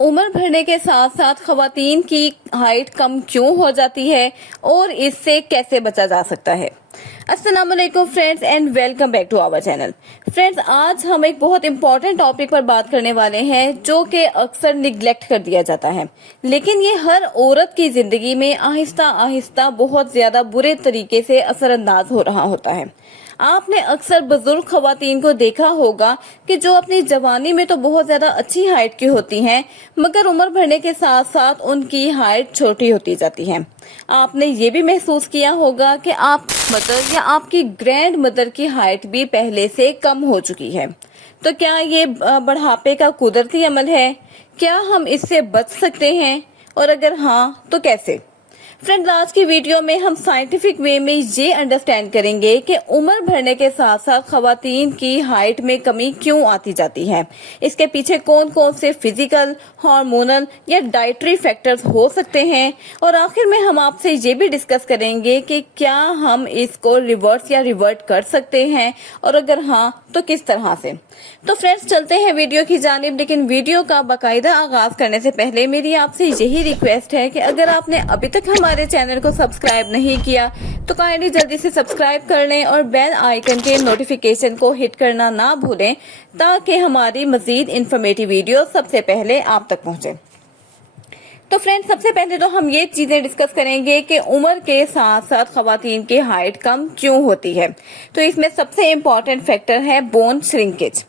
उम्र बढ़ने के साथ साथ खवातीन की हाइट कम क्यों हो जाती है और इससे कैसे बचा जा सकता है। अस्सलाम वालेकुम friends and welcome back to our channel. Friends, आज हम एक बहुत इंपॉर्टेंट टॉपिक पर बात करने वाले हैं जो कि अक्सर निगलेक्ट कर दिया जाता है, लेकिन ये हर औरत की जिंदगी में आहिस्ता आहिस्ता बहुत ज्यादा बुरे तरीके से असरअंदाज हो रहा होता है। आपने अक्सर बुजुर्ग खवातीन को देखा होगा कि जो अपनी जवानी में तो बहुत ज्यादा अच्छी हाइट की होती हैं, मगर उम्र बढ़ने के साथ साथ उनकी हाइट छोटी होती जाती है। आपने ये भी महसूस किया होगा कि आप मदर या आपकी ग्रैंड मदर की हाइट भी पहले से कम हो चुकी है। तो क्या ये बढ़ापे का कुदरती अमल है? क्या हम इससे बच सकते हैं, और अगर हाँ तो कैसे? फ्रेंड्स, आज की वीडियो में हम साइंटिफिक वे में ये अंडरस्टैंड करेंगे कि उम्र बढ़ने के साथ साथ खवातीन की हाइट में कमी क्यों आती जाती है, इसके पीछे कौन कौन से फिजिकल, हार्मोनल या डाइटरी फैक्टर्स हो सकते हैं, और आखिर में हम आपसे ये भी डिस्कस करेंगे कि क्या हम इसको रिवर्स या रिवर्ट कर सकते हैं, और अगर हाँ तो किस तरह से। तो फ्रेंड्स, चलते हैं वीडियो की जानिब, लेकिन वीडियो का बाकायदा आगाज करने से पहले मेरी आपसे यही रिक्वेस्ट है कि अगर आपने अभी तक हमारे चैनल को सब्सक्राइब नहीं किया तो काइंडली जल्दी से सब्सक्राइब कर लें और बेल आइकन के नोटिफिकेशन को हिट करना ना भूलें, ताकि हमारी मजीद इंफॉर्मेटिव वीडियो सबसे पहले आप तक पहुंचे। तो फ्रेंड्स, सबसे पहले तो हम ये चीजें डिस्कस करेंगे कि उम्र के साथ साथ खवातीन की हाइट कम क्यों होती है। तो इसमें सबसे इम्पोर्टेंट फैक्टर है बोन श्रिंकेज।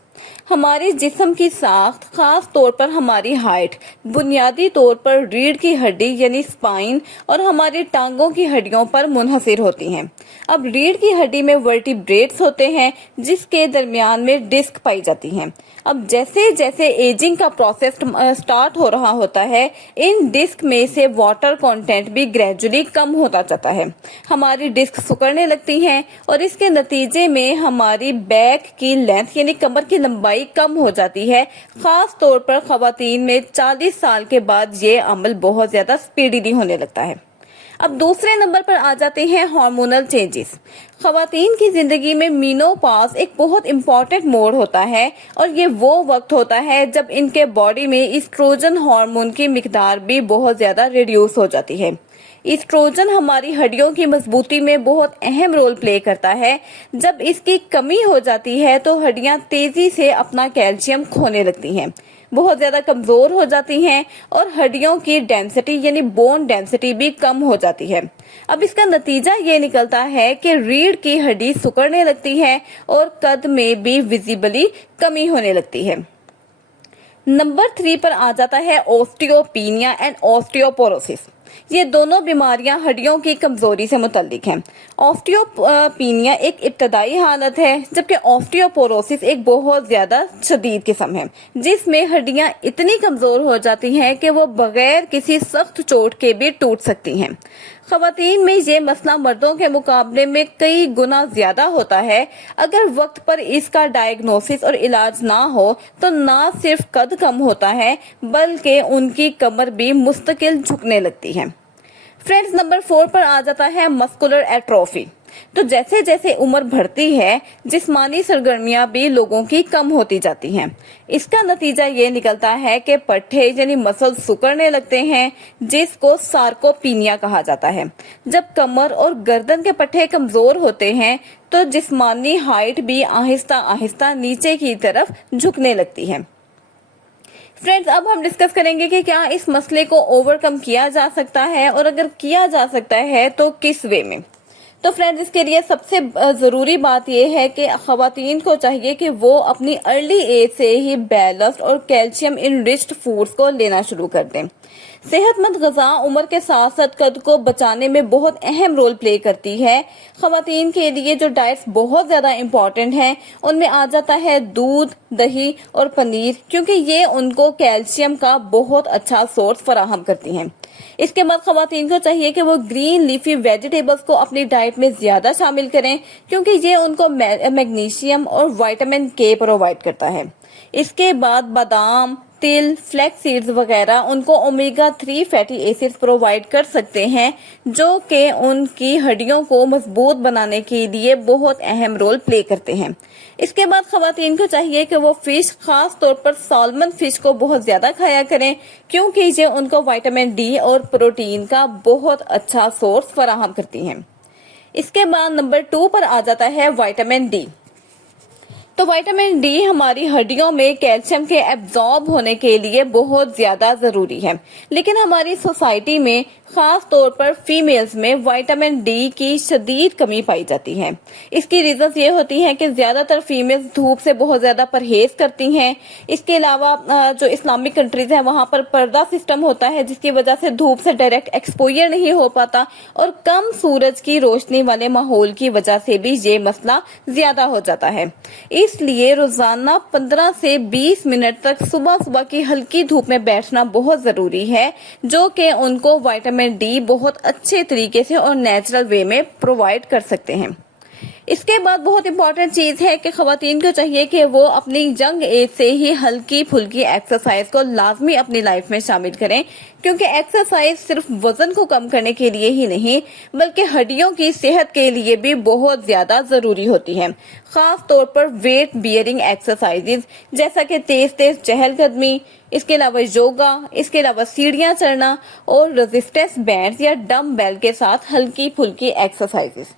हमारे जिस्म की साख्त, खास तौर पर हमारी हाइट, बुनियादी तौर पर रीढ़ की हड्डी यानी स्पाइन और हमारी टांगों की हड्डियों पर मुनहसिर होती हैं। अब रीढ़ की हड्डी में वर्टिब्रेट्स होते हैं जिसके दरमियान में डिस्क पाई जाती हैं। अब जैसे जैसे एजिंग का प्रोसेस स्टार्ट हो रहा होता है, इन डिस्क में से वाटर कंटेंट भी ग्रेजुअली कम होता जाता है। हमारी डिस्क सिकुड़ने लगती हैं और इसके नतीजे में हमारी बैक की लेंथ यानी कमर की लंबाई कम हो जाती है। खास तौर पर खवातीन में 40 साल के बाद ये अमल बहुत ज्यादा स्पीडीली होने लगता है। अब दूसरे नंबर पर आ जाते हैं हार्मोनल चेंजेस। खवातीन की जिंदगी में मीनोपॉज एक बहुत इम्पोर्टेंट मोड होता है, और ये वो वक्त होता है जब इनके बॉडी में ईस्ट्रोजन हार्मोन की मिकदार भी बहुत ज्यादा रिड्यूस हो जाती है। ईस्ट्रोजन हमारी हड्डियों की मजबूती में बहुत अहम रोल प्ले करता है। जब इसकी कमी हो जाती है तो हड्डियां तेजी से अपना कैल्शियम खोने लगती हैं, बहुत ज्यादा कमजोर हो जाती हैं और हड्डियों की डेंसिटी यानी बोन डेंसिटी भी कम हो जाती है। अब इसका नतीजा ये निकलता है कि रीढ़ की हड्डी सिकुड़ने लगती है और कद में भी विजिबली कमी होने लगती है। नंबर 3 पर आ जाता है ओस्टियोपीनिया एंड ऑस्टियोपोरोसिस। ये दोनों बीमारियां हड्डियों की कमजोरी से मुतल्लिक हैं। ऑस्टियोपीनिया एक इब्तदाई हालत है, जबकि ऑस्टियोपोरोसिस एक बहुत ज्यादा शदीद किस्म है, जिसमें हड्डियां इतनी कमजोर हो जाती हैं कि वो बगैर किसी सख्त चोट के भी टूट सकती हैं। खवातीन में ये मसला मर्दों के मुकाबले में कई गुना ज्यादा होता है। अगर वक्त पर इसका डायग्नोसिस और इलाज ना हो तो ना सिर्फ कद कम होता है बल्कि उनकी कमर भी मुस्तकिल झुकने लगती है। फ्रेंड्स, नंबर 4 पर आ जाता है मस्कुलर एट्रोफी। तो जैसे जैसे उम्र बढ़ती है, जिस्मानी सरगर्मियां भी लोगों की कम होती जाती हैं। इसका नतीजा ये निकलता है कि पट्टे यानी मसल सिकुड़ने लगते हैं, जिसको सार्कोपीनिया कहा जाता है। जब कमर और गर्दन के पट्टे कमजोर होते हैं तो जिस्मानी हाइट भी आहिस्ता आहिस्ता नीचे की तरफ झुकने लगती है। फ्रेंड्स, अब हम डिस्कस करेंगे कि क्या इस मसले को ओवरकम किया जा सकता है, और अगर किया जा सकता है तो किस वे में। तो फ्रेंड्स, इसके लिए सबसे जरूरी बात यह है कि खवातीन को चाहिए कि वो अपनी अर्ली एज से ही बैलेंस्ड और कैल्शियम इनरिच्ड फूड्स को लेना शुरू कर दें। सेहतमंद ग़िज़ा उम्र के साथ साथ कद को बचाने में बहुत अहम रोल प्ले करती है। खवातीन के लिए जो डाइट्स बहुत ज्यादा इम्पोर्टेंट हैं, उनमें आ जाता है दूध, दही और पनीर, क्योंकि ये उनको कैल्शियम का बहुत अच्छा सोर्स फराहम करती हैं। इसके बाद खवातीन को चाहिए कि वो ग्रीन लीफी वेजिटेबल्स को अपनी डाइट में ज्यादा शामिल करें, क्योंकि ये उनको मैग्नीशियम और विटामिन के प्रोवाइड करता है। इसके बाद बादाम, तिल, फ्लैक्स सीड्स वगैरह उनको ओमेगा 3 फैटी एसिड्स प्रोवाइड कर सकते हैं, जो कि उनकी हड्डियों को मजबूत बनाने के लिए बहुत अहम रोल प्ले करते हैं। इसके बाद खवातीन को चाहिए कि वो फिश, खास तौर पर सैल्मन फिश को बहुत ज्यादा खाया करें, क्योंकि ये उनको विटामिन डी और प्रोटीन का बहुत अच्छा सोर्स फराहम करती हैं। इसके बाद नंबर 2 पर आ जाता है विटामिन डी। तो विटामिन डी हमारी हड्डियों में कैल्शियम के एब्जॉर्ब होने के लिए बहुत ज्यादा जरूरी है, लेकिन हमारी सोसाइटी में खास तौर पर फीमेल्स में विटामिन डी की शदीद कमी पाई जाती है। इसकी रीजन ये होती है कि ज्यादातर फीमेल्स धूप से बहुत ज्यादा परहेज करती हैं। इसके अलावा जो इस्लामिक कंट्रीज हैं वहां पर पर्दा सिस्टम होता है, जिसकी वजह से धूप से डायरेक्ट एक्सपोजर नहीं हो पाता, और कम सूरज की रोशनी वाले माहौल की वजह से भी ये मसला ज्यादा हो जाता है। इसलिए रोजाना 15 से 20 मिनट तक सुबह सुबह की हल्की धूप में बैठना बहुत जरूरी है, जो कि उनको विटामिन डी बहुत अच्छे तरीके से और नेचुरल वे में प्रोवाइड कर सकते हैं। इसके बाद बहुत इंपॉर्टेंट चीज है कि खवातीन को चाहिए कि वो अपनी यंग एज से ही हल्की फुल्की एक्सरसाइज को लाजमी अपनी लाइफ में शामिल करें, क्योंकि एक्सरसाइज सिर्फ वजन को कम करने के लिए ही नहीं बल्कि हड्डियों की सेहत के लिए भी बहुत ज्यादा जरूरी होती है। खास तौर पर वेट बियरिंग एक्सरसाइजेज जैसा कि तेज तेज चहलकदमी, इसके अलावा योगा, इसके अलावा सीढ़ियां चढ़ना और रेजिस्टेंस बैंड्स या डम्बेल के साथ हल्की फुल्की एक्सरसाइजेज।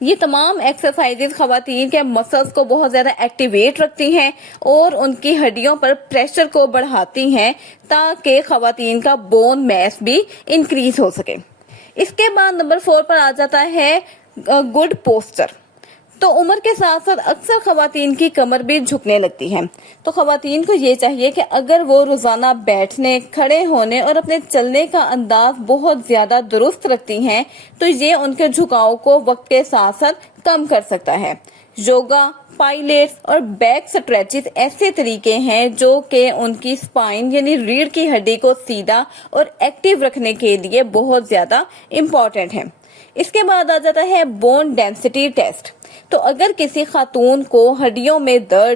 ये तमाम एक्सरसाइजेज खवातीन के मसल्स को बहुत ज्यादा एक्टिवेट रखती हैं और उनकी हड्डियों पर प्रेशर को बढ़ाती हैं, ताकि खवातीन का बोन मैस भी इंक्रीज हो सके। इसके बाद नंबर 4 पर आ जाता है गुड पोस्चर। तो उम्र के साथ साथ अक्सर खवातीन की कमर भी झुकने लगती है, तो खवातीन को ये चाहिए कि अगर वो रोजाना बैठने, खड़े होने और अपने चलने का अंदाज बहुत ज्यादा दुरुस्त रखती हैं, तो ये उनके झुकाव को वक्त के साथ साथ कम कर सकता है। योगा, पाइलेट्स और बैक स्ट्रेचेस ऐसे तरीके हैं जो कि उनकी स्पाइन यानी रीढ़ की हड्डी को सीधा और एक्टिव रखने के लिए बहुत ज्यादा इम्पोर्टेंट है। इसके बाद आ जाता है बोन डेंसिटी टेस्ट। तो अगर किसी खातून को हड्डियों में दर्द,